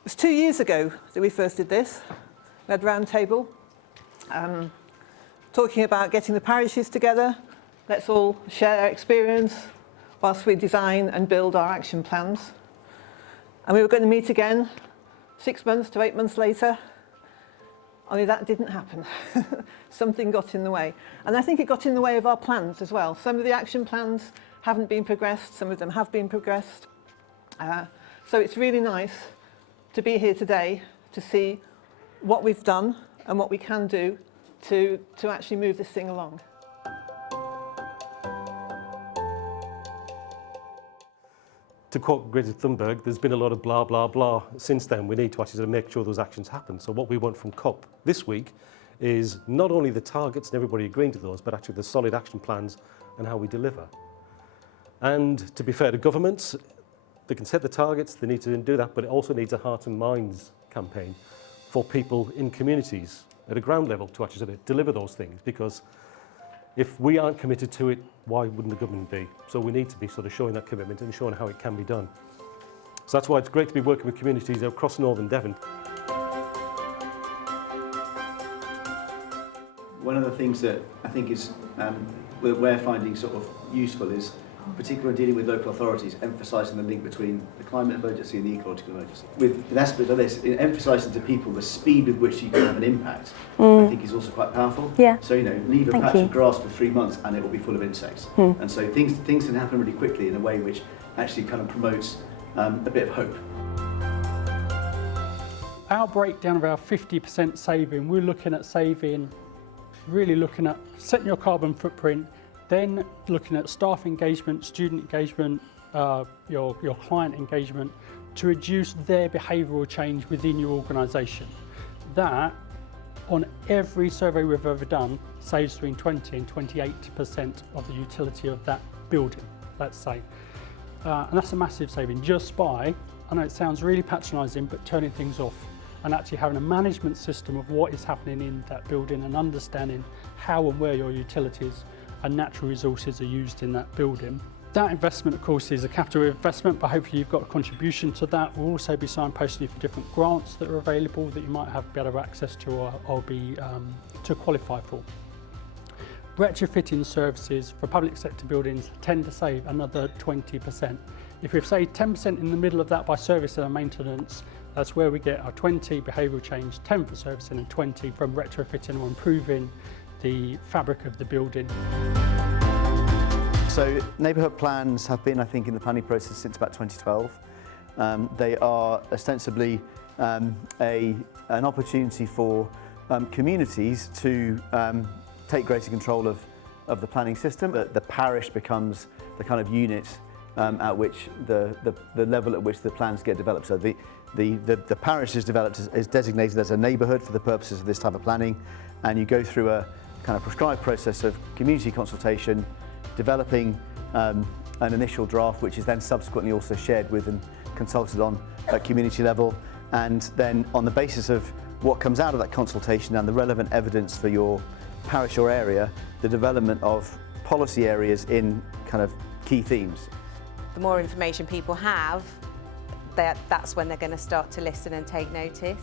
It was 2 years ago that we first did this. We had a round table talking about getting the parishes together. Let's all share our experience whilst we design and build our action plans. And we were going to meet again 6 months to 8 months later. Only that didn't happen. Something got in the way. And I think it got in the way of our plans as well. Some of the action plans haven't been progressed, some of them have been progressed. So it's really nice to be here today to see what we've done and what we can do to actually move this thing along. To quote Greta Thunberg, there's been a lot of blah, blah, blah since then. We need to actually make sure those actions happen. So what we want from COP this week is not only the targets and everybody agreeing to those, but actually the solid action plans and how we deliver. And to be fair to governments, they can set the targets, they need to do that, but it also needs a heart and minds campaign for people in communities at a ground level to actually deliver those things, because if we aren't committed to it, why wouldn't the government be? So we need to be sort of showing that commitment and showing how it can be done. So that's why it's great to be working with communities across Northern Devon. One of the things that I think is we're finding sort of useful is, particularly when dealing with local authorities, emphasising the link between the climate emergency and the ecological emergency. With aspects of this, emphasising to people the speed with which you can have an impact, I think is also quite powerful. Yeah. So, you know, leave a patch of grass for 3 months and it will be full of insects. And so things can happen really quickly in a way which actually kind of promotes a bit of hope. Our breakdown of our 50% saving, we're looking at really looking at setting your carbon footprint, then looking at staff engagement, student engagement, your client engagement to reduce their behavioural change within your organisation. That, on every survey we've ever done, saves between 20 and 28% of the utility of that building, let's say. And that's a massive saving just by, I know it sounds really patronising, but turning things off and actually having a management system of what is happening in that building and understanding how and where your utilities and natural resources are used in that building. That investment, of course, is a capital investment, but hopefully you've got a contribution to that. We'll also be signposting you for different grants that are available that you might have better access to or be to qualify for. Retrofitting services for public sector buildings tend to save another 20%. If we've saved 10% in the middle of that by service and maintenance, that's where we get our 20 behavioural change, 10 for servicing and 20 from retrofitting or improving the fabric of the building. So neighbourhood plans have been, I think, in the planning process since about 2012. They are ostensibly an opportunity for communities to take greater control of the planning system. The parish becomes the kind of unit at which the level at which the plans get developed. So the parish is developed is designated as a neighbourhood for the purposes of this type of planning, and you go through a kind of prescribed process of community consultation, developing an initial draft, which is then subsequently also shared with and consulted on at community level, and then on the basis of what comes out of that consultation and the relevant evidence for your parish or area, the development of policy areas in kind of key themes. The more information people have, that's when they're going to start to listen and take notice.